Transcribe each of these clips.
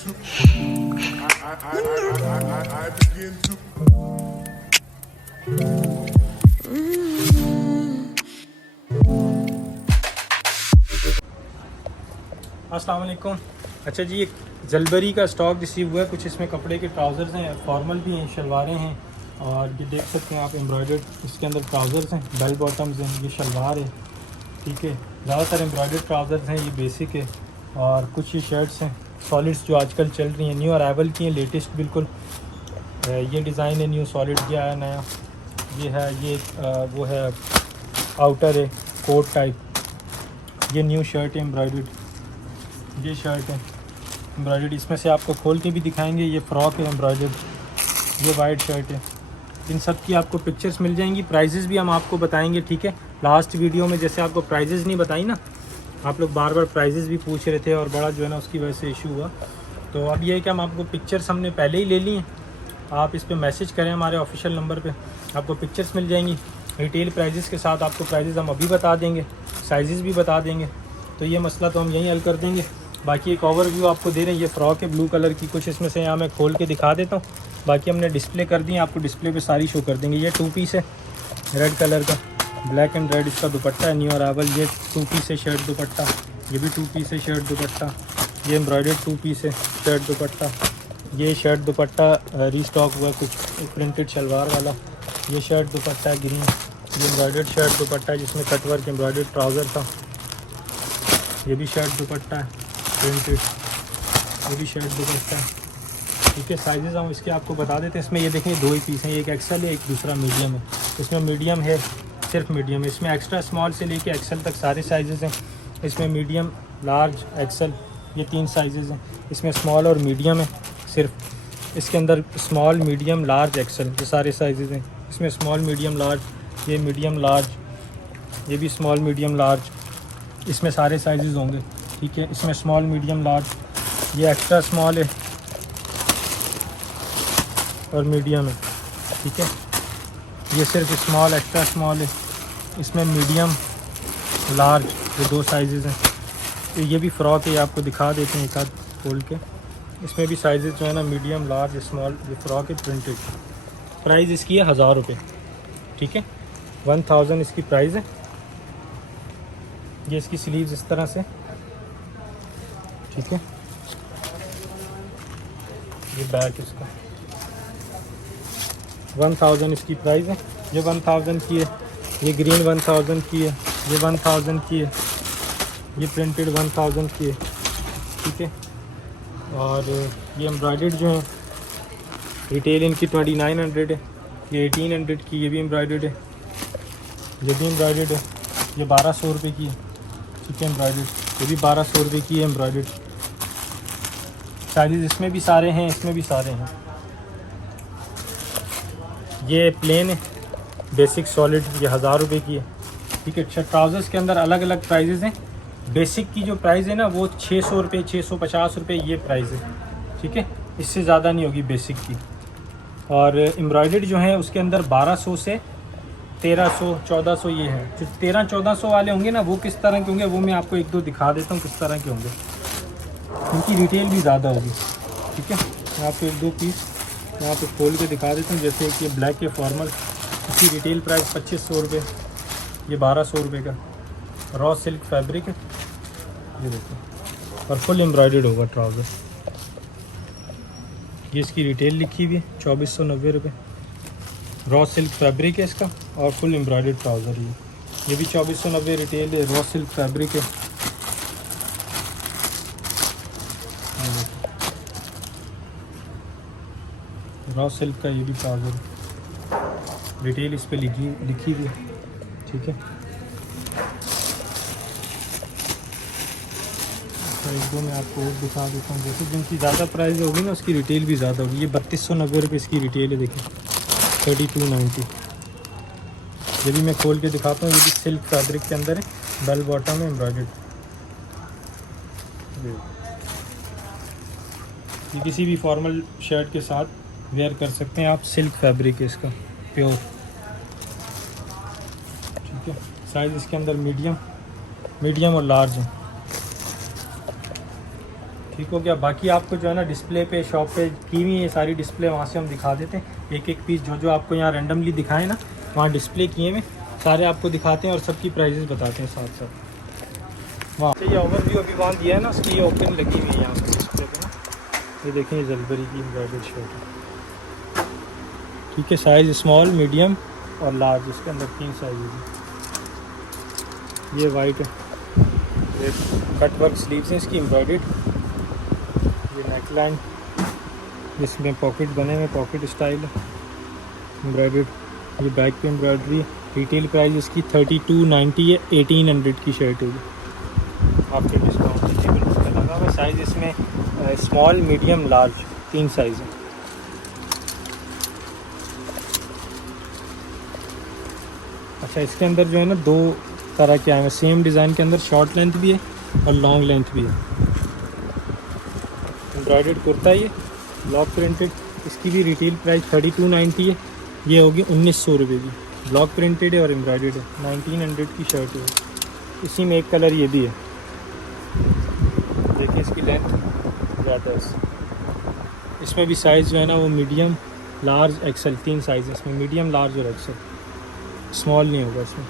to I begin to अस्सलाम वालेकुम। अच्छा जी, एक जलबरी का स्टॉक रिसीव हुआ है। कुछ इसमें कपड़े के ट्राउज़र्स हैं, फॉर्मल भी हैं, शलवारें हैं, और ये देख सकते हैं आप एम्ब्रॉयडर्ड इसके अंदर ट्राउज़र्स हैं, बेल बॉटम्स हैं, ये शलवार है। ठीक है, ज़्यादातर एम्ब्रॉयडर्ड ट्राउज़र्स हैं, ये बेसिक है। और कुछ ये शर्ट्स हैं सॉलिड्स जो आजकल चल रही हैं, न्यू अराइवल की हैं, लेटेस्ट बिल्कुल। ये डिज़ाइन है न्यू, सॉलिड ये आया नया। ये है, ये वो है आउटर है, कोट टाइप। ये न्यू शर्ट है एम्ब्रॉयडर्ड, ये शर्ट है एम्ब्रॉयडर्ड। इसमें से आपको खोल के भी दिखाएंगे। ये फ़्रॉक है एम्ब्रॉयडर्ड, ये वाइट शर्ट है। इन सब की आपको पिक्चर्स मिल जाएंगी, प्राइजेज़ भी हम आपको बताएंगे। ठीक है, लास्ट वीडियो में जैसे आपको प्राइजेज़ नहीं बताई ना, आप लोग बार बार प्राइजेज़ भी पूछ रहे थे और बड़ा जो है ना उसकी वजह से इशू हुआ। तो अब ये है कि हम आपको पिक्चर्स हमने पहले ही ले ली हैं। आप इस पर मैसेज करें हमारे ऑफिशियल नंबर पे, आपको पिक्चर्स मिल जाएंगी रिटेल प्राइजेज़ के साथ। आपको प्राइजेज़ हम अभी बता देंगे, साइज़ भी बता देंगे। तो ये मसला तो हम यहीं हल कर देंगे। बाकी एक ओवरव्यू आपको दे रहे हैं। ये फ़्रॉक है ब्लू कलर की, कुछ इसमें से यहाँ मैं खोल के दिखा देता हूँ। बाकी हमने डिस्प्ले कर दी, आपको डिस्प्ले पे सारी शो कर देंगे। ये 2 पीस है रेड कलर का, ब्लैक एंड रेड इसका दुपट्टा है, न्यू अराइवल। ये 2 पीस है शर्ट दुपट्टा, ये भी 2 पीस है शर्ट दुपट्टा। ये एम्ब्रॉयडर्ड 2 पीस है शर्ट दुपट्टा। ये शर्ट दुपट्टा रीस्टॉक हुआ कुछ प्रिंटेड शलवार वाला। ये शर्ट दुपट्टा ग्रीन, ये एम्ब्रॉयडर्ड शर्ट दुपट्टा जिसमें कटवर्क एम्ब्रॉयडर्ड ट्राउज़र था। ये भी शर्ट दुपट्टा है प्रिंटेड, ये भी शर्ट दुपट्टा है। ठीक है, साइजेस हम इसके आपको बता देते हैं। इसमें ये देखें 2 ही पीस हैं, एक एक्सेल है, एक दूसरा मीडियम है। इसमें मीडियम है, सिर्फ मीडियम है। इसमें एक्स्ट्रा स्मॉल से लेके एक्सेल तक सारे साइजेस हैं। इसमें मीडियम, लार्ज, एक्सेल, ये 3 साइजेस हैं। इसमें स्मॉल और मीडियम है सिर्फ। इसके अंदर स्मॉल, मीडियम, लार्ज, एक्सेल, ये सारे साइजेस हैं। इसमें स्मॉल, मीडियम, लार्ज, ये मीडियम, लार्ज, ये भी स्मॉल, मीडियम, लार्ज, इसमें सारे साइजेस होंगे। ठीक है, इसमें स्मॉल, मीडियम, लार्ज, ये एक्स्ट्रा स्मॉल है और मीडियम है। ठीक है, ये सिर्फ स्मॉल, एक्स्ट्रा स्मॉल है। इसमें मीडियम, लार्ज, ये 2 साइजेस हैं। तो ये भी फ़्रॉक है, ये आपको दिखा देते हैं एक आध खोल के। इसमें भी साइजेस जो है ना मीडियम, लार्ज, स्मॉल। ये फ़्रॉक है प्रिंटेड। प्राइस इसकी है 1000 रुपये। ठीक है, 1000 इसकी प्राइस है। ये इसकी स्लीव्स इस तरह से। ठीक है, ये बैक इसका 1000 इसकी प्राइस है। ये 1000 की है, ये ग्रीन 1000 की है, ये 1000 की है, ये प्रिंटेड 1000 की है। ठीक है, और ये एम्ब्रॉयडर्ड जो है रिटेल इनकी 2900 है, ये 1800 की, ये भी एम्ब्रॉयडर्ड है, ये भी एम्ब्रॉयडर्ड है, ये 1200 रुपये की है। ठीक है, एम्ब्रॉयडर्ड, ये भी 1200 रुपये की है एम्ब्रॉयडर्ड। साइज़ इसमें भी सारे हैं, इसमें भी सारे हैं। ये प्लेन है बेसिक सॉलिड, ये 1000 रुपये की है। ठीक है, अच्छा, ट्राउज़र्स के अंदर अलग अलग प्राइजेज़ हैं। बेसिक की जो प्राइस है ना वो 600 रुपये, 650 रुपये ये प्राइस है। ठीक है, इससे ज़्यादा नहीं होगी बेसिक की। और एम्ब्रॉयडर्ड जो है उसके अंदर 1200 से 1300, 1400 ये है। जो 1300-1400 वाले होंगे ना वो किस तरह के होंगे वो मैं आपको 1-2 दिखा देता हूँ किस तरह के होंगे। उनकी रिटेल भी ज़्यादा होगी। ठीक है, मैं आपको 1-2 पीस यहाँ पे खोल के दिखा देता हूँ। जैसे कि ब्लैक के फॉर्मल, इसकी रिटेल प्राइस 2500 रुपये, ये 1200 रुपये का रॉ सिल्क फैब्रिक है। ये देखो, और फुल एम्ब्रॉयडर्ड होगा ट्राउज़र। ये इसकी रिटेल लिखी हुई है 2490 रुपये। रॉ सिल्क फैब्रिक है इसका और फुल एम्ब्रॉयडर्ड ट्राउज़र है। ये भी 2490 रिटेल है, रॉ सिल्क फैब्रिक है। रॉ सिल्क का ये भी ट्राउज़र, रिटेल इस पे लिखी हुई है। ठीक है, तो 1-2 मैं आपको और दिखा देता हूँ। जैसे जिनकी ज़्यादा प्राइस होगी ना उसकी रिटेल भी ज़्यादा होगी। ये 3290 रुपये इसकी रिटेल है, देखिए 3290। ये भी मैं खोल के दिखाता हूँ। ये भी सिल्क फैब्रिक के अंदर है, बेल बॉटम में एम्ब्रॉयडर्ड। ये किसी भी फॉर्मल शर्ट के साथ वेयर कर सकते हैं आप। सिल्क फैब्रिक है इसका, प्योर। ठीक है, साइज़ इसके अंदर मीडियम, मीडियम और लार्ज है। ठीक हो गया। बाकी आपको जो है ना डिस्प्ले पे शॉप पे की हुई ये सारी डिस्प्ले वहाँ से हम दिखा देते हैं, एक एक पीस जो जो आपको यहाँ रैंडमली दिखाए ना वहाँ डिस्प्ले किए हुए सारे आपको दिखाते हैं और सबकी प्राइजेस बताते हैं साथ साथ। वहाँ से ये ओवरव्यू अभी वहाँ दिया है ना, उसकी ये ओपन लगी हुई है यहाँ पर डिस्प्ले पे ना। ये देखें ये जलबरी की एम्ब्रॉयडर्ड शर्ट है, ठीक है। साइज़ स्मॉल, मीडियम और लार्ज, इसके अंदर 3 साइज़ है। ये वाइट है, ये कट वर्क स्लीव्स हैं इसकी एम्ब्रॉयडर्ड। ये नेकलाइन, जिसमें पॉकेट बने हुए, पॉकेट स्टाइल है एम्ब्रॉयडर्ड। ये बैक पे एम्ब्रॉयडरी है। रिटेल प्राइस इसकी 3290 है, 1800 की शर्ट होगी आफ्टर डिस्काउंट लगा हुआ। साइज़ इसमें स्मॉल, मीडियम, लार्ज 3 साइज़ है। अच्छा, इसके अंदर जो है ना 2 तरह के आए हैं सेम डिज़ाइन के अंदर, शॉर्ट लेंथ भी है और लॉन्ग लेंथ भी है। एम्ब्रॉयडर्ड कुर्ता, ये ब्लॉक प्रिंटेड, इसकी भी रिटेल प्राइस 3290 है, ये होगी 1900 रुपये की। ब्लॉक प्रिंटेड है और एम्ब्रॉयडर्ड है, 1900 की शर्ट है। इसी में एक कलर ये भी है, देखिए इसकी लेंथ ज़्यादा है। इसमें भी साइज़ जो है ना वो मीडियम, लार्ज, एक्सेल 3 साइज़ है इसमें, मीडियम, लार्ज और एक्सेल, स्मॉल नहीं होगा इसमें।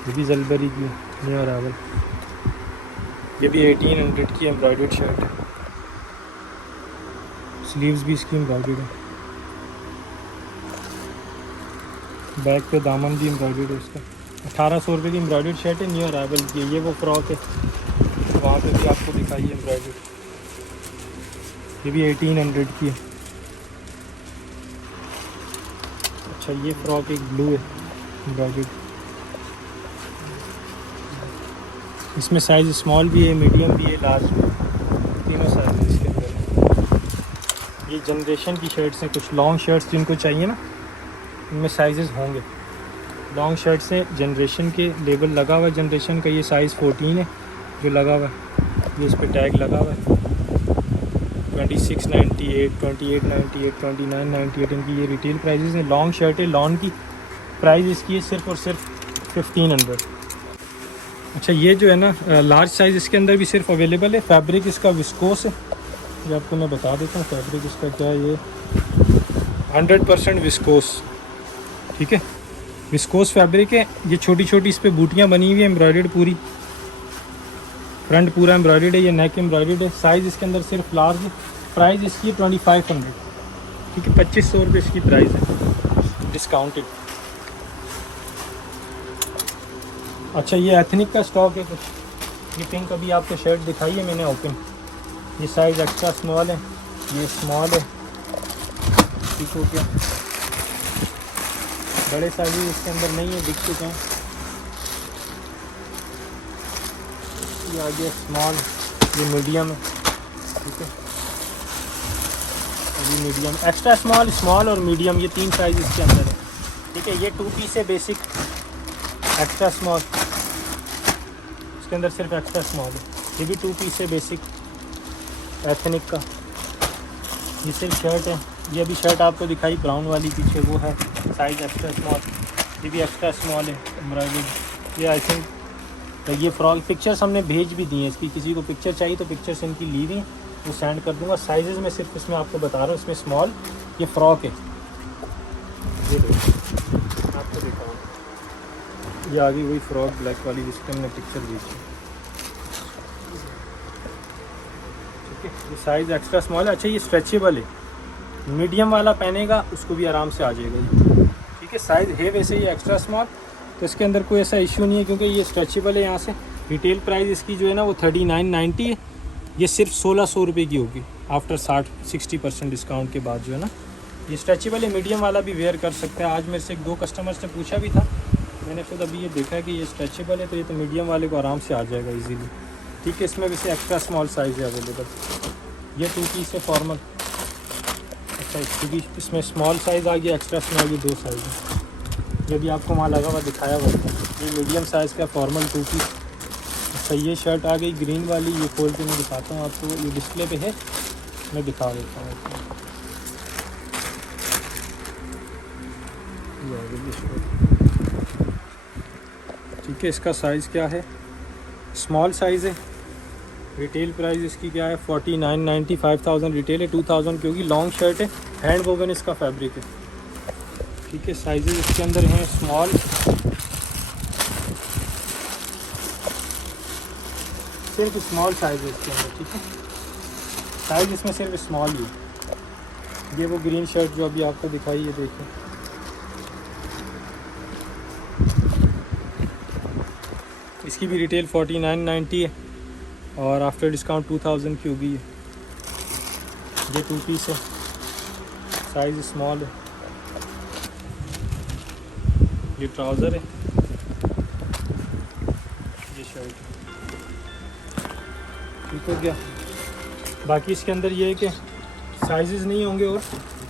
ये भी जलबरी की न्यू अराइवल, ये भी 1800 की एम्ब्रॉयडर्ड शर्ट है। स्लीव्स भी इसकी एम्ब्रॉयडर्ड है, बैक पे दामन भी एम्ब्रॉयडर्ड है इसका। 1800 रुपये की एम्ब्रॉयडर्ड शर्ट है, न्यू अराइवल की। ये वो फ्रॉक है वहाँ पे भी आपको दिखाई है एम्ब्रॉयडर्ड, ये भी 1800 की है। अच्छा, ये फ्रॉक एक ब्लू है एम्ब्रॉयडर्ड, इसमें साइज़ स्मॉल भी है, मीडियम भी है, लार्ज भी, तीनों साइज इसके अंदर। ये जनरेशन की शर्ट्स हैं, कुछ लॉन्ग शर्ट्स जिनको चाहिए ना इनमें साइजेस होंगे। लॉन्ग शर्ट से जनरेशन के लेबल लगा हुआ है, जनरेशन का ये साइज़ 14 है जो लगा हुआ है, ये इस पर टैग लगा हुआ है। 2698, 2898, 2998 इनकी ये रिटेल प्राइजेस हैं। लॉन्ग शर्ट है, लॉन्ग की प्राइस इसकी है सिर्फ़ और सिर्फ 1500। अच्छा, ये जो है ना लार्ज साइज़ इसके अंदर भी सिर्फ अवेलेबल है। फैब्रिक इसका विस्कोस है, ये आपको मैं बता देता हूँ फैब्रिक इसका क्या है। ये 100% विस्कोस, ठीक है, विस्कोस फैब्रिक है। ये छोटी छोटी इस पर बूटियाँ बनी हुई है एम्ब्रॉयडर्ड पूरी, फ्रंट पूरा एम्ब्रॉयडर्ड है, ये नेक एम्ब्रॉयडर्ड है। साइज़ इसके अंदर सिर्फ लार्ज है। प्राइस इसकी 2500, ठीक है, 2500 रुपये इसकी प्राइस है डिस्काउंटेड। अच्छा, ये एथनिक का स्टॉक है कुछ। ये पिंक अभी आपको शर्ट दिखाई है मैंने ओपन, ये साइज़ एक्स्ट्रा स्मॉल है, ये स्मॉल है, ठीक हो गया। बड़े साइज इसके अंदर नहीं है, दिख चुके हैं। ये आगे स्मॉल, ये मीडियम है, ठीक है, अभी मीडियम, एक्स्ट्रा स्मॉल, स्मॉल और मीडियम, ये 3 साइज़ इसके अंदर है, ठीक है। ये 2 पीस है बेसिक, एक्स्ट्रा स्मॉल, इसके अंदर सिर्फ एक्स्ट्रा स्मॉल है। ये भी 2 पीस है बेसिक एथनिक का, ये सिर्फ शर्ट है। ये अभी शर्ट आपको दिखाई ब्राउन वाली पीछे, वो है साइज़ एक्स्ट्रा स्मॉल, ये भी एक्स्ट्रा स्मॉल है एम्ब्रॉयडर्ड। ये आई थिंक तो ये फ्रॉक पिक्चर्स हमने भेज भी दी हैं इसकी, किसी को पिक्चर चाहिए तो पिक्चर्स इनकी ली हुई वो सेंड कर दूँगा। साइजेस में सिर्फ इसमें आपको बता रहा हूँ, इसमें स्मॉल, ये फ्रॉक है, ये देखो आपको दिखाऊँ, ये आ गई वही फ्रॉक ब्लैक वाली जिसकी हमने पिक्चर भेजी, ठीक है। ये साइज़ एक्स्ट्रा स्मॉल है। अच्छा, ये स्ट्रेचेबल है, मीडियम वाला पहनेगा उसको भी आराम से आ जाएगा ये, ठीक है। साइज़ है वैसे ये एक्स्ट्रा स्मॉल, तो इसके अंदर कोई ऐसा इशू नहीं है क्योंकि ये स्ट्रेचेबल है यहाँ से। रिटेल प्राइस इसकी जो है ना वो 3990 है, ये सिर्फ 1600 रुपये की होगी आफ्टर 60% डिस्काउंट के बाद जो है ना। ये स्ट्रेचेबल है, मीडियम वाला भी वेयर कर सकता है। आज मेरे से 2 कस्टमर्स ने पूछा भी था, मैंने खुद अभी ये देखा है कि ये स्ट्रेचेबल है, तो ये तो मीडियम वाले को आराम से आ जाएगा ईजीली, ठीक है। इसमें वैसे एक्स्ट्रा स्मॉल साइज़ है अवेलेबल। ये 2 पीस है फॉर्मल। अच्छा, इसमें स्मॉल साइज़ आ गया, एक्स्ट्रा स्मॉल, ये 2 साइज़ है। ये भी आपको वहाँ लगा हुआ दिखाया हुआ है, ये मीडियम साइज़ का फॉर्मल 2 पीस। अच्छा, ये शर्ट आ गई ग्रीन वाली, ये खोल के मैं दिखाता हूँ आपको, ये डिस्प्ले पे है, मैं दिखा देता हूँ आपको। ये आ गई ये शर्ट, ठीक है। इसका साइज़ क्या है, स्मॉल साइज़ है, रिटेल प्राइस इसकी क्या है 4990, 5000 रिटेल है, 2000 क्योंकि लॉन्ग शर्ट है, हैंड वोवन इसका फैब्रिक है। ठीक है, साइजेस इसके अंदर हैं स्मॉल, सिर्फ स्मॉल साइज है इसके अंदर। ठीक है, साइज इसमें सिर्फ स्मॉल ही है। ये वो ग्रीन शर्ट जो अभी आपको दिखाई है, देखिए इसकी भी रिटेल 4990 है और आफ्टर डिस्काउंट 2000 की होगी। ये 2 पीस है, साइज़ स्मॉल है। ये ट्राउज़र है, ये शर्ट। ठीक हो गया। बाकी इसके अंदर ये है कि साइजेस नहीं होंगे, और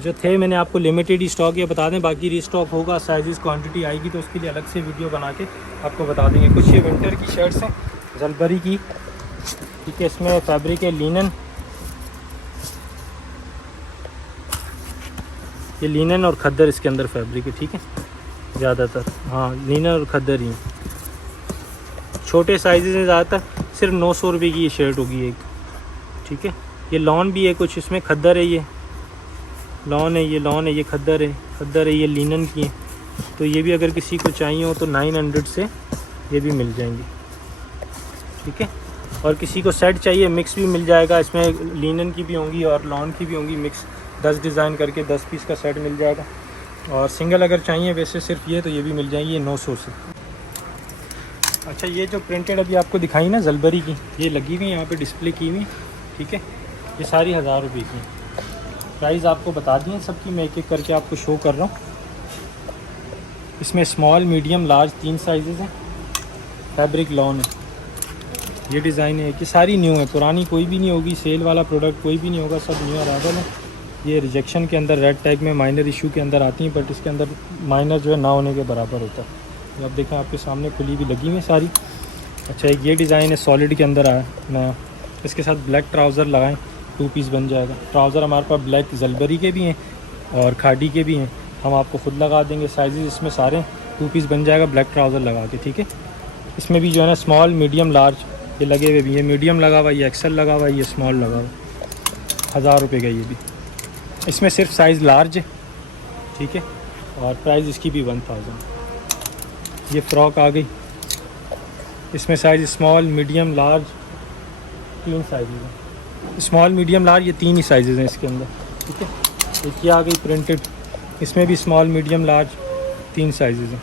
जो थे मैंने आपको लिमिटेड ही स्टॉक ये बता दें, बाकी रीस्टॉक होगा, साइजेस क्वांटिटी आएगी तो उसके लिए अलग से वीडियो बना के आपको बता देंगे। कुछ ये विंटर की शर्ट्स हैं जलबरी की। ठीक है, इसमें फैब्रिक है लिनन, ये लिनन और खद्दर इसके अंदर फैब्रिक है। ठीक है, ज़्यादातर हाँ लिनन और खद्दर ही, छोटे साइजेस हैं ज़्यादातर। सिर्फ 900 रुपये की ये शर्ट होगी एक। ठीक है, ये लॉन भी है कुछ, इसमें खद्दर है, ये लॉन है, ये लॉन है, ये खद्दर है, खद्दर है, ये लिनन की है। तो ये भी अगर किसी को चाहिए हो तो 900 से ये भी मिल जाएंगी। ठीक है, और किसी को सेट चाहिए मिक्स भी मिल जाएगा, इसमें लिनन की भी होंगी और लॉन की भी होंगी मिक्स, 10 डिज़ाइन करके 10 पीस का सेट मिल जाएगा। और सिंगल अगर चाहिए वैसे सिर्फ ये, तो ये भी मिल जाएंगी, ये 900 से। अच्छा, ये जो प्रिंटेड अभी आपको दिखाई ना जलबरी की, ये लगी हुई यहाँ पे डिस्प्ले की हुई। ठीक है, ये सारी 1000 रुपये की। प्राइस आपको बता दिए सबकी, मैं एक एक करके आपको शो कर रहा हूँ। इसमें स्मॉल, मीडियम, लार्ज 3 साइजेस हैं। फैब्रिक लॉन है, ये डिज़ाइन है कि सारी न्यू है, पुरानी कोई भी नहीं होगी, सेल वाला प्रोडक्ट कोई भी नहीं होगा, सब न्यू अराइवल है। ये रिजेक्शन के अंदर रेड टैग में माइनर इशू के अंदर आती हैं, बट इसके अंदर माइनर जो है ना होने के बराबर होता है। तो आप देखें आपके सामने खुली भी लगी हुई है सारी। अच्छा, एक ये डिज़ाइन है सॉलिड के अंदर आया नया, इसके साथ ब्लैक ट्राउज़र लगाएं, 2 पीस बन जाएगा। ट्राउज़र हमारे पास ब्लैक जलबरी के भी हैं और खाड़ी के भी हैं, हम आपको खुद लगा देंगे। साइजेस इसमें सारे 2 पीस बन जाएगा ब्लैक ट्राउज़र लगा के। ठीक है, इसमें भी जो है ना स्मॉल, मीडियम, लार्ज ये लगे हुए भी, ये मीडियम लगा हुआ, ये एक्सेल लगा हुआ, ये स्मॉल लगा हुआ। 1000 रुपये का ये भी। इसमें सिर्फ साइज़ लार्ज है। ठीक है, और प्राइस इसकी भी 1000। ये फ्रॉक आ गई, इसमें size small, medium, large 3 size हैं। स्मॉल, मीडियम, लार्ज ये 3 ही साइज़ हैं इसके अंदर। ठीक है, एक ये आ गई प्रिंटेड, इसमें भी स्मॉल, मीडियम, लार्ज 3 साइज़ हैं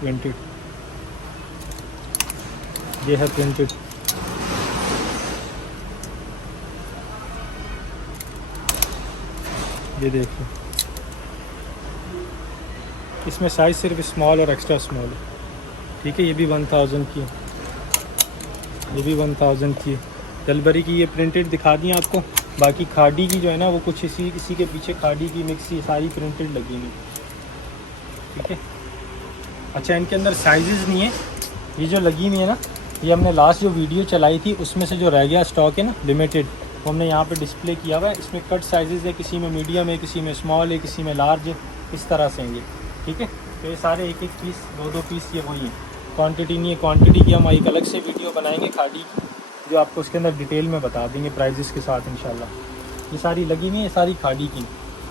प्रिंटेड। ये है प्रिंटेड, ये देखिए, इसमें साइज़ सिर्फ स्मॉल और एक्स्ट्रा स्मॉल है। ठीक है, ये भी 1000 की है, ये भी 1000 की है। जलबरी की ये प्रिंटेड दिखा दी आपको। बाकी खाड़ी की जो है ना वो कुछ इसी के पीछे खाड़ी की मिक्स, ये सारी प्रिंटेड लगी हुई। ठीक है, अच्छा इनके अंदर साइजेस नहीं है, ये जो लगी हुई है ना, ये हमने लास्ट जो वीडियो चलाई थी उसमें से जो रह गया स्टॉक है ना लिमिटेड, वो हमने यहाँ पे डिस्प्ले किया हुआ है। इसमें कट साइजेस है, किसी में मीडियम है, किसी में स्मॉल है, किसी में लार्ज है, इस तरह से हैं ये। ठीक है, तो ये सारे 1-1 पीस, 2-2 पीस ये वही है, क्वांटिटी नहीं है। क्वांटिटी की हम एक अलग से वीडियो बनाएंगे खाड़ी की, जो आपको उसके अंदर डिटेल में बता देंगे प्राइजेस के साथ इंशाल्लाह। ये सारी लगी हुई है, सारी खाड़ी की।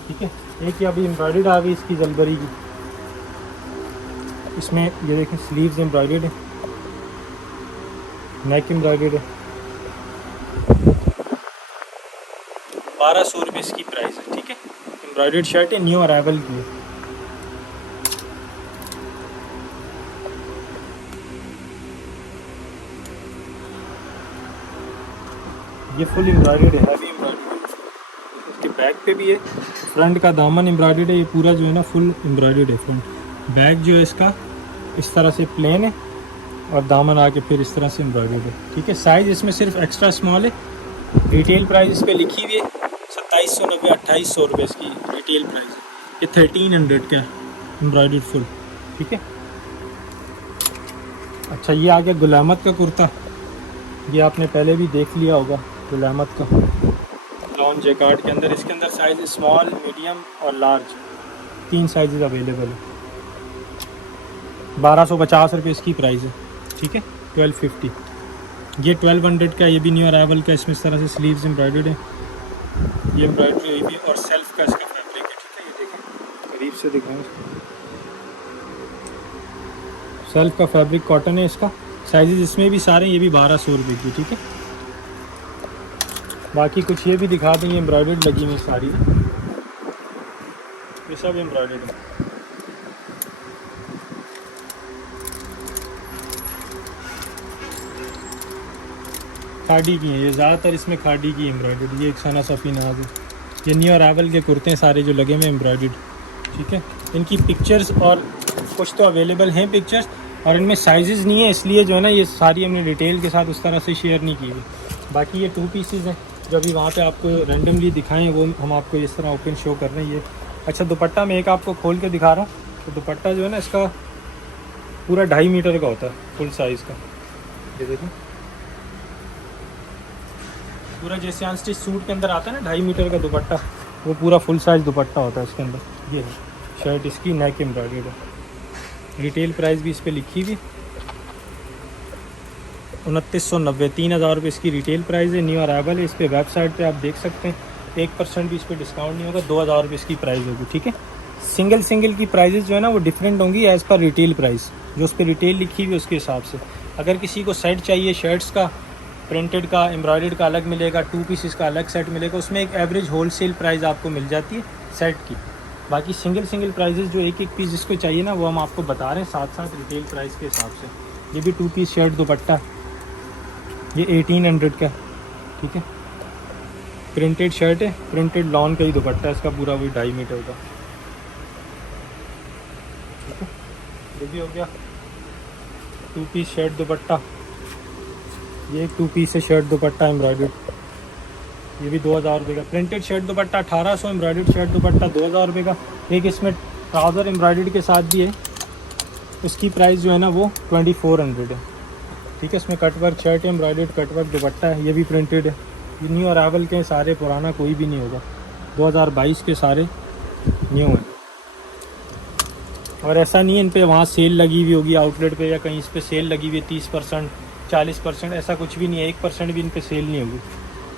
ठीक है, एक ये अभी एम्ब्रॉयडर्ड आ गई इसकी जलबरी की, इसमें ये देखें स्लीव्स एम्ब्रॉयडर्ड है, नेक एम्ब्रॉयडर्ड है। 1200 रुपये इसकी प्राइस है। ठीक है, एम्ब्रॉयडर्ड शर्ट है, न्यू अराइवल की है। ये फुल एम्ब्रॉयडर्ड है, हैवी एम्ब्रॉयडर्ड। इसके बैक पे भी है, फ्रंट का दामन एम्ब्रॉयडर्ड है, ये पूरा जो है ना फुल एम्ब्रॉयडर्ड है। फ्रंट बैक जो है इसका इस तरह से प्लेन है और दामन आके फिर इस तरह से एम्ब्रॉयडर्ड है। ठीक है, साइज़ इसमें सिर्फ एक्स्ट्रा स्मॉल है। रिटेल प्राइस इस पर लिखी हुई है 2790, 2800 रुपये इसकी रिटेल प्राइस है। ये 1300 का एम्ब्रॉयडर्ड फुल। ठीक है, अच्छा ये आ गया गुलामत का कुर्ता, ये आपने पहले भी देख लिया होगा गुलामत का, लॉन जैकार्ड के अंदर। इसके अंदर साइज़ स्मॉल, मीडियम और लार्ज 3 साइज़ अवेलेबल है। 1250 रुपये इसकी प्राइस है। ठीक है, 1250। ये 1200 का, ये भी न्यू अराइवल का। इसमें इस तरह से स्लीव्स एम्ब्रॉयडर्ड है, ये एम्ब्रॉयडरी भी, और सेल्फ का इसका फैब्रिक है, ठीक है। ये देखें, करीब से दिखाएं, सेल्फ का फैब्रिक कॉटन है इसका। साइजेस इसमें भी सारे, ये भी 1200 रुपये की, ठीक है। बाकी कुछ ये भी दिखा दें, ये एम्ब्रॉयडर्ड लगी हुई सारी, ये सब एम्ब्रॉयडर्ड है। खाड़ी की हैं ये ज़्यादातर, इसमें खाड़ी की एम्ब्रॉयडर्ड। ये एक सना सफ़ी नाज है, ये न्यू अराइवल के कुर्ते हैं सारे जो लगे हुए एम्ब्रॉयडर्ड, ठीक है। इनकी पिक्चर्स और कुछ तो अवेलेबल हैं पिक्चर्स, और इनमें साइजेस नहीं है, इसलिए जो है ना ये सारी हमने डिटेल के साथ उस तरह से शेयर नहीं की हुई। बाकी ये 2 पीसेस हैं जो अभी वहाँ पे आपको रैंडमली दिखाएं, वो हम आपको इस तरह ओपन शो कर रहे हैं। ये अच्छा दुपट्टा मैं एक आपको खोल के दिखा रहा हूँ। तो दुपट्टा जो है ना इसका पूरा 2.5 मीटर का होता है, फुल साइज़ का। ये देखो, पूरा जैसे अनस्टिच सूट के अंदर आता है ना 2.5 मीटर का दुपट्टा, वो पूरा फुल साइज़ दुपट्टा होता है इसके अंदर। ये है शर्ट, इसकी नेक एम्ब्रॉयडरी है। रिटेल प्राइस भी इस पर लिखी हुई, 2990, 3000 रुपये इसकी रिटेल प्राइस है। न्यू अराइवल है, इस पर वेबसाइट पे आप देख सकते हैं। 1% भी इस पर डिस्काउंट नहीं होगा, 2000 रुपये इसकी प्राइस होगी, ठीक है। सिंगल की प्राइजेस जो है ना वो डिफरेंट होंगी एज़ पर रिटेल प्राइस, जो उस पर रिटेल लिखी हुई है उसके हिसाब से। अगर किसी को सेट चाहिए शर्ट्स का, प्रिंटेड का, एम्ब्रॉयडर्ड का अलग मिलेगा, 2 पीसेस का अलग सेट मिलेगा, उसमें एक एवरेज होलसेल प्राइस आपको मिल जाती है सेट की। बाकी सिंगल प्राइजेस जो एक पीस जिसको चाहिए ना वो हम आपको बता रहे हैं साथ साथ रिटेल प्राइस के हिसाब से। ये भी 2 पीस शर्ट दुपट्टा, ये 1800 का, ठीक है। प्रिंटेड शर्ट है, प्रिंटेड लॉन का ही दुपट्टा है इसका पूरा, वही 2.5 मीटर का, ठीक है। ये भी हो गया 2 पीस शर्ट दुपट्टा। ये एक 2 पीस है शर्ट दुपट्टा एम्ब्रॉयडर्ड, ये भी 2000 रुपये का। प्रिंटेड शर्ट दुपट्टा 1800, एम्ब्रॉयडर्ड शर्ट दुपट्टा 2000 रुपये का। एक इसमें ट्राउज़र एम्ब्रॉयडर्ड के साथ भी है, उसकी प्राइस जो है ना वो 2400 है, ठीक है। इसमें कटवर्क शर्ट है, एम्ब्रॉयडर्ड कटवर्क दुपट्टा है, ये भी प्रिंटेड है। ये न्यू अराइवल के सारे, पुराना कोई भी नहीं होगा, 2022 के सारे न्यू हैं। और ऐसा नहीं है इन पे वहाँ सेल लगी हुई होगी आउटलेट पे या कहीं इस पे सेल लगी हुई है 30%, 40%, ऐसा कुछ भी नहीं है। 1% भी इन पे सेल नहीं होगी,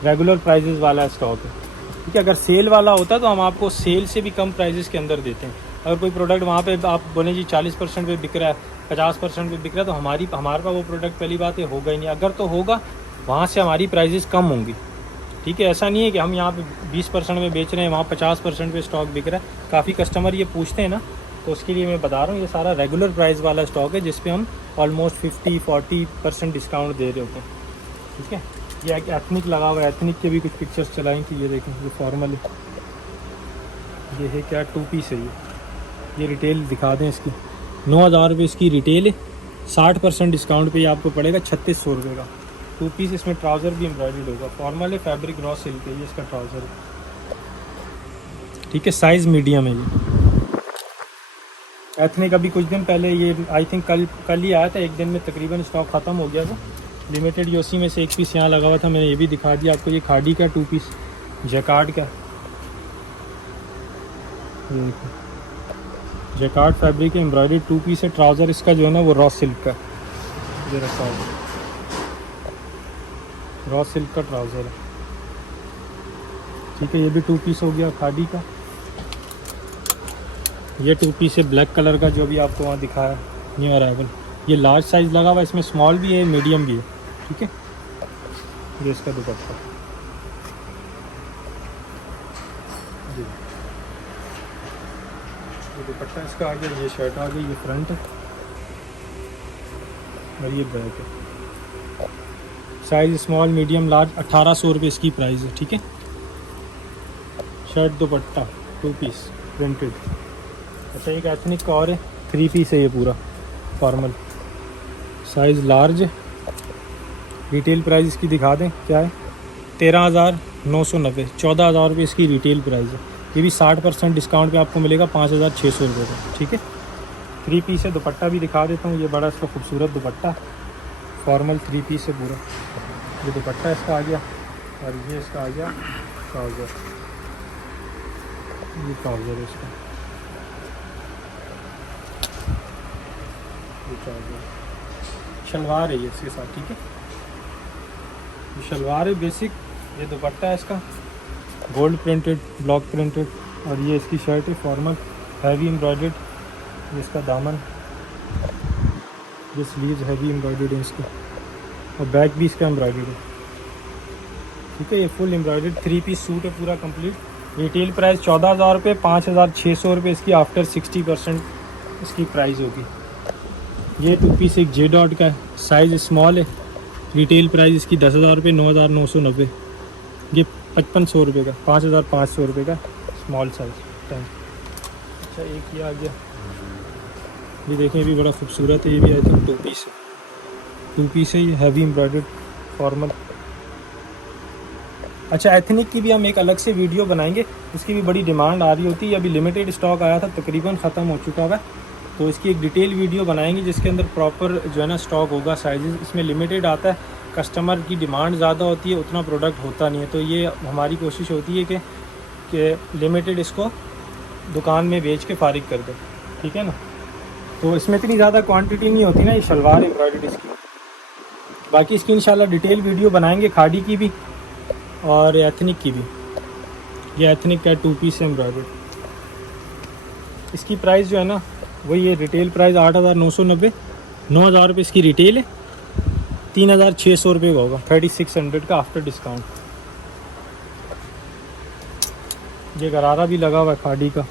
रेगुलर प्राइजेस वाला स्टॉक है, ठीक है। अगर सेल वाला होता तो हम आपको सेल से भी कम प्राइजेस के अंदर देते हैं। अगर कोई प्रोडक्ट वहाँ पे आप बोलें जी 40% पे बिक रहा है, 50% पे बिक रहा है, तो हमारे पास वो प्रोडक्ट पहली बात है होगा ही नहीं। अगर तो होगा वहाँ से हमारी प्राइजेस कम होंगी, ठीक है। ऐसा नहीं है कि हम यहाँ पे 20% में बेच रहे हैं, वहाँ 50% पे स्टॉक बिक रहा है। काफ़ी कस्टमर ये पूछते हैं ना, तो उसके लिए मैं बता रहा हूँ ये सारा रेगुलर प्राइस वाला स्टॉक है जिस पे हम ऑलमोस्ट 50-40% डिस्काउंट दे रहे होते हैं, ठीक है। ये एक एथनिक लगा हुआ है, एथनिक के भी कुछ पिक्चर्स चलाएँ कि ये देखें, ये फॉर्मल है, ये है क्या 2 पीस है। ये रिटेल दिखा दें इसकी, 9000 रुपये इसकी रिटेल है। 60% डिस्काउंट पे ये आपको पड़ेगा 3600 रुपये का 2 पीस। इसमें ट्राउज़र भी एम्ब्रॉयडर्ड होगा, फॉर्मल है, फैब्रिक रॉ सिल्क है, ये इसका ट्राउज़र है, ठीक है। साइज़ मीडियम है ये। एथनिक अभी कुछ दिन पहले, ये आई थिंक कल ही आया था, एक दिन में तकरीबन स्टॉक ख़त्म हो गया था, लिमिटेड। ये उसी में से एक पीस यहाँ लगा हुआ था, मैंने ये भी दिखा दिया आपको। ये खाड़ी का 2 पीस जैकार्ड का, ये देखो जैकार्ड फैब्रिक है, एम्ब्रॉयडर्ड 2 पीस है। ट्राउज़र इसका जो है ना वो रॉ सिल्क का, ये रखा हुआ रॉ सिल्क का ट्राउज़र है, ठीक है। ये भी 2 पीस हो गया खाड़ी का। ये 2 पीस है ब्लैक कलर का, जो भी आपको वहाँ दिखाया न्यू अराइवल। ये लार्ज साइज़ लगा हुआ है, इसमें स्मॉल भी है, मीडियम भी है, ठीक है। ये इसका दुपट्टा, ये दुपट्टा इसका आ गया, ये शर्ट आ गई, ये फ्रंट है और ये बैक है। साइज़ स्मॉल, मीडियम, लार्ज, 1800 रुपये इसकी प्राइस है, ठीक है। Shirt dupatta 2 piece printed. अच्छा एक एथनिक का और है, 3 पीस है ये पूरा formal, size large. Retail price इसकी दिखा दें क्या है, 13,990, 14,000 रुपये इसकी रिटेल प्राइस है। ये भी 60% डिस्काउंट पे आपको मिलेगा 5,600 रुपये का, ठीक है। 3 पीस है। दुपट्टा भी दिखा देता हूँ, ये बड़ा इसका खूबसूरत दुपट्टा, फॉर्मल 3 पीस है पूरा। ये दुपट्टा इसका आ गया और ये इसका आ गया ट्राउज़र, ये ट्राउज़र है इसका, ये ट्राउज़र। शलवार है ये इसके साथ, ठीक है। ये शलवार है बेसिक, ये दुपट्टा है इसका गोल्ड प्रिंटेड ब्लॉक प्रिंटेड, और ये इसकी शर्ट है फॉर्मल हैवी एम्ब्रॉयडर्ड, ये इसका दामन, ये स्लीव्स हैवी एम्ब्रॉयडर्ड है इसकी, और बैक भी इसका एम्ब्रॉयडर्ड है। ठीक है, ये फुल एम्ब्रॉयडर्ड 3 पीस सूट है पूरा कंप्लीट। रिटेल प्राइस 14,000 रुपये, 5,600 रुपये इसकी आफ्टर 60% इसकी प्राइस होगी। ये 2 पीस एक जे डॉट का है, साइज़ स्मॉल है, रिटेल प्राइस इसकी 10,000 रुपये, 9,990। ये 5500 रुपये का, 5,500 रुपये का स्मॉल साइज़। अच्छा एक ये आ गया, ये देखें, ये भी बड़ा खूबसूरत है, ये भी आई थिंक 2 पीस है, 2 पीस है, ये हैवी एम्ब्रॉयडर्ड फॉर्मल। अच्छा एथनिक की भी हम एक अलग से वीडियो बनाएंगे, इसकी भी बड़ी डिमांड आ रही होती है, अभी लिमिटेड स्टॉक आया था, तकरीबन ख़त्म हो चुका हुआ है, तो इसकी एक डिटेल वीडियो बनाएंगे जिसके अंदर प्रॉपर जो है ना स्टॉक होगा, साइजेस इसमें लिमिटेड आता है, कस्टमर की डिमांड ज़्यादा होती है, उतना प्रोडक्ट होता नहीं है, तो ये हमारी कोशिश होती है कि लिमिटेड इसको दुकान में बेच के फारिग कर दो। ठीक है ना, तो इसमें इतनी ज़्यादा क्वांटिटी नहीं होती ना, ये शलवार एम्ब्रॉयडर्ड इसकी। बाकी इसकी इंशाल्लाह डिटेल वीडियो बनाएंगे, खाड़ी की भी और एथनिक की भी। ये एथनिक का 2 पीस एम्ब्रॉयडर्ड, इसकी प्राइस जो है ना वही है, रिटेल प्राइस 8,990, 9,000 रुपये इसकी रिटेल है, 3,600 रुपये का होगा, 3,600 का आफ्टर डिस्काउंट। ये गरारा भी लगा हुआ है खाड़ी का,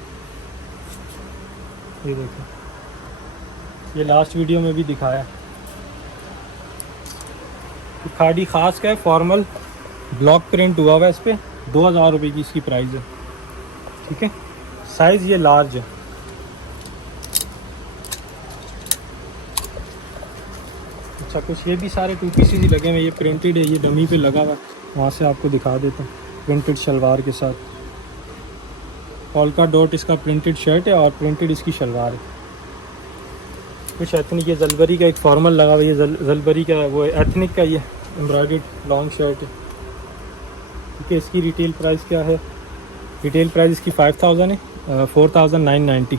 ये देखो, ये लास्ट वीडियो में भी दिखाया। खाड़ी ख़ास का है, फॉर्मल ब्लॉक प्रिंट हुआ हुआ है इस पर, 2,000 रुपये की इसकी प्राइस है। ठीक है, साइज़ ये लार्ज है। अच्छा कुछ ये भी सारे 2 पीसेस ही लगे हुए, ये प्रिंटेड है, ये डमी पे लगा हुआ है, वहाँ से आपको दिखा देता हूँ, प्रिंटेड शलवार के साथ, पॉल्का डॉट इसका प्रिंटेड शर्ट है और प्रिंटेड इसकी शलवार है। कुछ एथनिक, ये जलबरी का एक फॉर्मल लगा हुआ है, ये जलबरी का वो एथनिक का, ये एम्ब्रॉयडर्ड लॉन्ग शर्ट है। ठीक है, इसकी रिटेल प्राइस क्या है, रिटेल प्राइस इसकी 5,000 है, 4,990,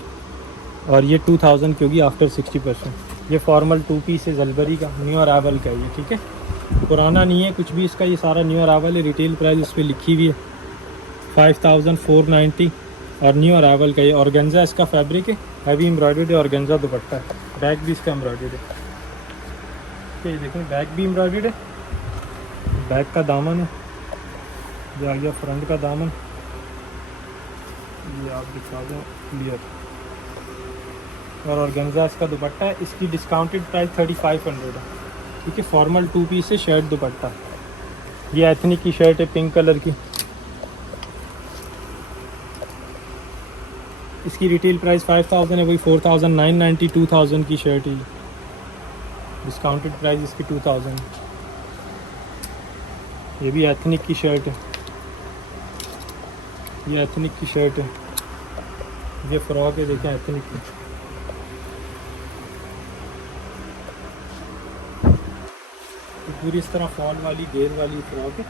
और ये 2,000 की होगी आफ्टर 60%। ये फॉर्मल 2 पीस है जलबरी का, न्यू अरावल का ये। ठीक है, पुराना नहीं है कुछ भी इसका, ये सारा न्यू अरावल है, रिटेल प्राइस इस पर लिखी हुई है 5,490, और न्यू अरावल का ये ऑर्गेन्जा इसका फैब्रिक है, हैवी एम्ब्रॉयडर्ड है, ऑर्गेन्जा दुपट्टा है, बैक भी इसका एम्ब्रॉयडर्ड है। ठीक है, देखें बैक भी एम्ब्रॉयडर्ड है, बैक का दामन है, ये आ गया फ्रंट का दामन, ये आप दिखा दें क्लियर, और ऑर्गेन्जा इसका दुपट्टा है। इसकी डिस्काउंटेड प्राइस 3,500 है। ठीक है, फॉर्मल 2 पीस है, शर्ट दुपट्टा। ये एथनिक की शर्ट है पिंक कलर की, इसकी रिटेल प्राइस 5,000 है, वही 4,990, 2,000 की शर्ट है, डिस्काउंटेड प्राइस इसकी 2,000। ये भी एथनिक की शर्ट है, ये एथनिक की शर्ट है, ये फ्रॉक है, देखें एथनिक की। तो पूरी इस तरह फॉल वाली घेर वाली फ्रॉक है,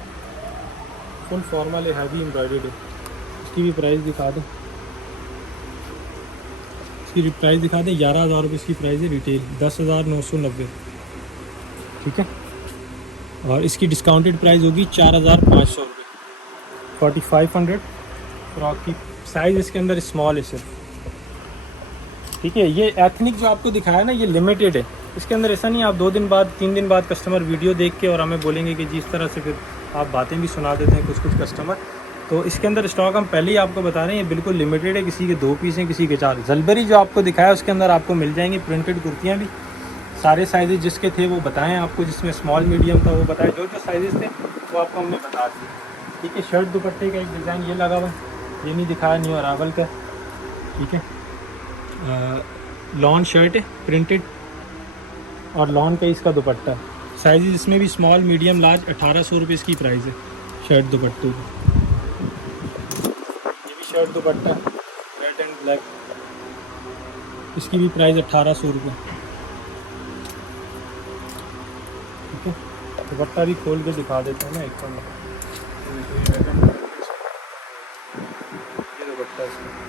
फुल फॉर्मल है, हैवी एम्ब्रॉयडर्ड है। इसकी भी प्राइस दिखा दें, इसकी प्राइस दिखा दें, 11,000 रुपये इसकी प्राइस है, रिटेल 10,990। ठीक है, और इसकी डिस्काउंटेड प्राइस होगी 4,500 रुपये, 4,500 फ्रॉक की। साइज़ इसके अंदर स्मॉल है सिर्फ। ठीक है, ये एथनिक जो आपको दिखाया ना, ये लिमिटेड है, इसके अंदर ऐसा नहीं आप 2 दिन बाद 3 दिन बाद कस्टमर वीडियो देख के और हमें बोलेंगे कि जिस तरह से फिर आप बातें भी सुना देते हैं कुछ कस्टमर, तो इसके अंदर स्टॉक हम पहले ही आपको बता रहे हैं, ये बिल्कुल लिमिटेड है, किसी के 2 पीस हैं, किसी के 4। जलबरी जो आपको दिखाया उसके अंदर आपको मिल जाएंगी प्रिंटेड कुर्तियाँ भी, सारे साइजेस जिसके थे वो बताएं आपको, जिसमें स्मॉल मीडियम था वो बताएं, जो साइजेस थे वो आपको हमने बता दिए। ठीक है, शर्ट दुपट्टे का एक डिज़ाइन ये लगा हुआ है, ये नहीं दिखाया, न्यू अरावल का। ठीक है, लॉन शर्ट है प्रिंटेड, और लॉन का इसका दुपट्टा। साइज़ इसमें भी स्मॉल मीडियम लार्ज, 1,800 रुपये इसकी प्राइस है शर्ट दुपट्टे की। ये भी shirt dupatta red and black, इसकी भी प्राइस 1,800 रुपये। ठीक है, दुपट्टा भी खोल के दिखा देते हैं ना एक बार, ये दुपट्टा इसका,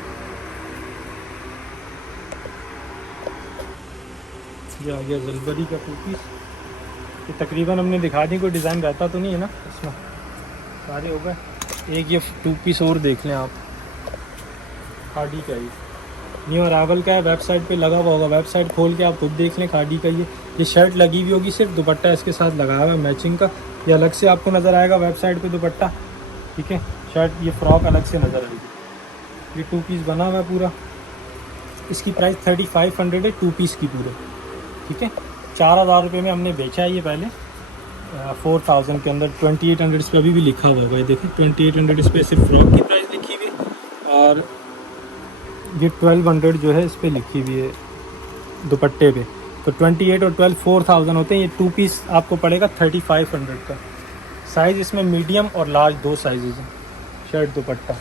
ये आ गया जलबरी का 2 पीस, ये तकरीबन हमने दिखा दी, कोई डिज़ाइन रहता तो नहीं है ना इसमें, सारे हो गए। एक ये 2 पीस और देख लें आप, खादी का ये न्यू अरावल का है, वेबसाइट पे लगा हुआ होगा, वेबसाइट खोल के आप खुद देख लें। खादी का ये शर्ट लगी हुई होगी, सिर्फ दुपट्टा इसके साथ लगाया हुआ है मैचिंग का, ये अलग से आपको नज़र आएगा वेबसाइट पे दुपट्टा, ठीक है। शर्ट ये फ्रॉक अलग से नज़र आएगी। ये 2 पीस बना हुआ है पूरा, इसकी प्राइस 3500 है 2 पीस की पूरे, ठीक है। 4000 रुपये में हमने बेचा है ये पहले, 4000 के अंदर 2800 इस पर अभी भी लिखा हुआ है, देखें 2800 इस पर सिर्फ फ्रॉक की प्राइस लिखी हुई है, और ये 1200 जो है इस पर लिखी हुई है दुपट्टे पे। तो 28 और 12 4000 होते हैं। ये 2 पीस आपको पड़ेगा 3500 का। साइज़ इसमें मीडियम और लार्ज 2 साइजेज़ हैं, शर्ट दुपट्टा।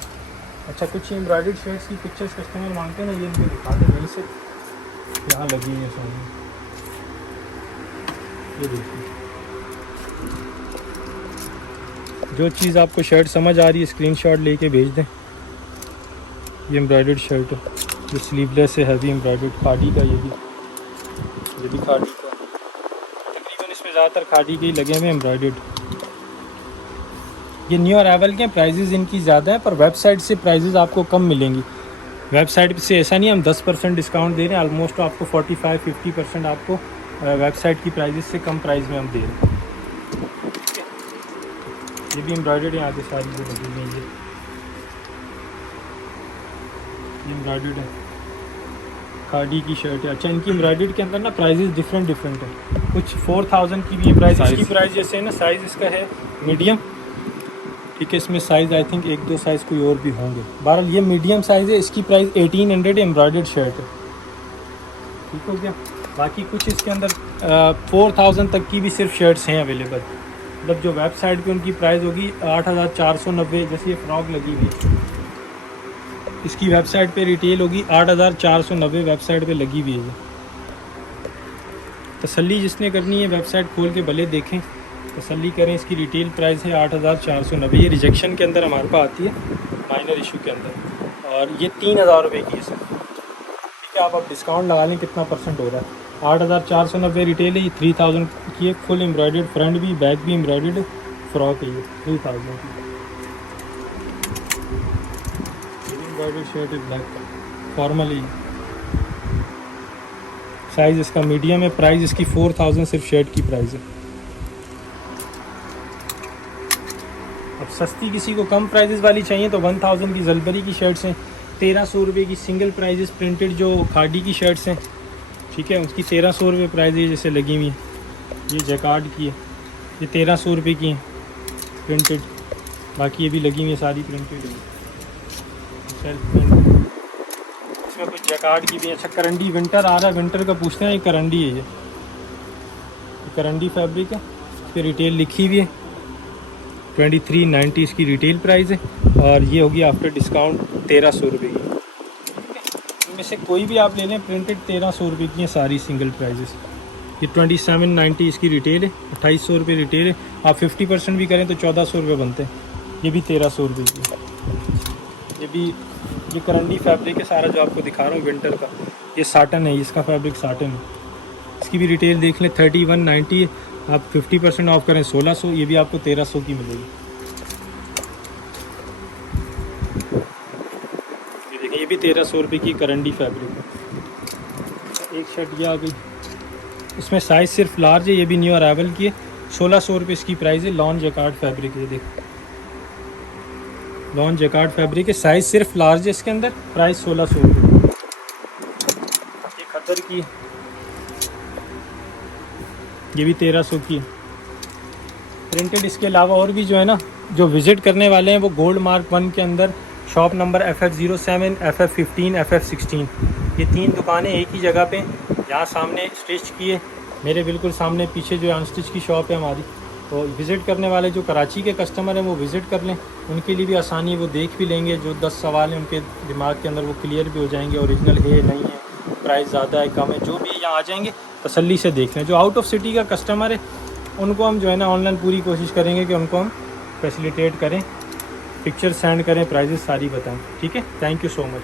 अच्छा, कुछ एम्ब्रॉयडर्ड शर्ट्स की पिक्चर्स कस्टमर मांगते हैं ना, ये इनको दिखाते हैं, यहीं से यहाँ लगी है सामने, ये देखिए। जो चीज़ आपको शर्ट समझ आ रही है स्क्रीनशॉट लेके भेज दें। ये एम्ब्रॉयडर्ड शर्ट है, जो स्लीवलेस है, हैवी एम्ब्रॉयडर्ड, खादी का। ये भी खादी का, तकरीबन इसमें ज़्यादातर खादी के ही लगे हुए एम्ब्रॉयडर्ड। ये न्यू अराइवल के प्राइजेज़ इनकी ज़्यादा है, पर वेबसाइट से प्राइजेज़ आपको कम मिलेंगी। वेबसाइट से ऐसा नहीं हम 10% डिस्काउंट दे रहे हैं, ऑलमोस्ट आपको 45-50% आपको वेबसाइट की प्राइजेज़ से कम प्राइस में हम दे रहे हैं। ये भी एम्ब्रॉयडर्ड है, आगे सारी जो लगी हुई है ये एम्ब्रॉयडर्ड है, खादी की शर्ट है। अच्छा, इनकी एम्ब्रॉयडर्ड के अंदर ना प्राइजेस डिफरेंट है, कुछ 4000 की भी है प्राइस। इसकी प्राइस जैसे है ना, साइज़ इसका है मीडियम, ठीक है। इसमें साइज़ आई थिंक 1-2 साइज़ कोई और भी होंगे। बहरहाल ये मीडियम साइज़ है, इसकी प्राइस 1800 एम्ब्रॉयडर्ड शर्ट है, ठीक हो गया। बाकी कुछ इसके अंदर 4000 तक की भी सिर्फ शर्ट्स हैं अवेलेबल, मतलब जो वेबसाइट पे उनकी प्राइस होगी 8490। जैसे ये फ्रॉक लगी हुई, इसकी वेबसाइट पे रिटेल होगी 8490, वेबसाइट पे लगी हुई है। तसल्ली जिसने करनी है वेबसाइट खोल के भले देखें, तसल्ली करें। इसकी रिटेल प्राइस है 8490। ये रिजेक्शन के अंदर हमारे पास आती है, माइनर इशू के अंदर, और ये 3000 रुपये की है सर, ठीक है। आप डिस्काउंट लगा लें कितना परसेंट हो रहा है। 8490 रिटेल है, ये 3000 की है। फुल एम्ब्रॉयडर्ड, फ्रंट भी बैक भी एम्ब्रॉयडर्ड फ्रॉक है, ये 3000 की एम्ब्रॉयडर्ड शर्ट है, ब्लैक का फॉर्मल ही। साइज़ इसका मीडियम है, प्राइस इसकी 4000 सिर्फ शर्ट की प्राइस है। अब सस्ती किसी को कम प्राइजेस वाली चाहिए तो 1000 की जलबरी की शर्ट्स हैं, 1300 रुपये की सिंगल प्राइजेस प्रिंटेड जो खादी की शर्ट्स हैं, ठीक है, उसकी 1300 रुपये प्राइस है। जैसे लगी हुई है, ये जैकार्ड की है, ये 1300 रुपये की है प्रिंटेड। बाकी ये भी लगी हुई है सारी प्रिंटेड है, सेल्फ प्रिंट। इसमें कुछ जैकार्ड की भी। अच्छा, करंडी विंटर आ रहा है, विंटर का पूछते हैं, ये करंडी है, ये करंडी फैब्रिक है, इस पर रिटेल लिखी हुई है 2390 इसकी रिटेल प्राइस है, और ये होगी आफ्टर डिस्काउंट 1300 रुपये की। इनमें से कोई भी आप ले लें, प्रिंटेड 1300 रुपये की हैं सारी सिंगल प्राइजेस। ये 2790 इसकी रिटेल है, 2800 रुपये रिटेल है। आप 50% भी करें तो 1400 रुपये बनते हैं। ये भी 1300 रुपये की। ये करंडी फैब्रिक है सारा जो आपको दिखा रहा हूँ विंटर का। ये साटन है, इसका फैब्रिक साटन है। इसकी भी रिटेल देख लें 3190 है, आप 50% ऑफ करें 1600, ये भी आपको 1300 की मिलेगी। ये देखें, ये भी 1300 रुपये की करंडी फैब्रिक है। एक शर्ट ये आ गई, इसमें साइज़ सिर्फ लार्ज है, ये भी न्यू अराइवल की है, 1600 रुपये इसकी प्राइस है। लॉन जैकार्ड फैब्रिक है, देखो लॉन जैकार्ड फैब्रिक है, साइज़ सिर्फ लार्ज है इसके अंदर, प्राइस 1600 रुपये। ये खद्दर की, ये भी 1300 की है प्रिंटेड। इसके अलावा और भी जो है ना, जो विज़िट करने वाले हैं वो गोल्ड मार्क 1 के अंदर shop number FF07, FF15, FF16, ये 3 दुकानें एक ही जगह पे, यहाँ सामने स्टिच की है मेरे बिल्कुल सामने, पीछे जो अनस्टिच की शॉप है हमारी। तो विज़िट करने वाले जो कराची के कस्टमर हैं वो विज़िट कर लें, उनके लिए भी आसानी, वो देख भी लेंगे। जो 10 सवाल हैं उनके दिमाग के अंदर वो क्लियर भी हो जाएंगे, ओरिजिनल है नहीं है, प्राइस ज़्यादा है कम है, जो भी यहाँ आ जाएंगे तसल्ली से देख लें। जो आउट ऑफ सिटी का कस्टमर है उनको हम जो है ना ऑनलाइन पूरी कोशिश करेंगे कि उनको हम फैसिलिटेट करें, पिक्चर सेंड करें, प्राइजेस सारी बताएं, ठीक है। Thank you so much.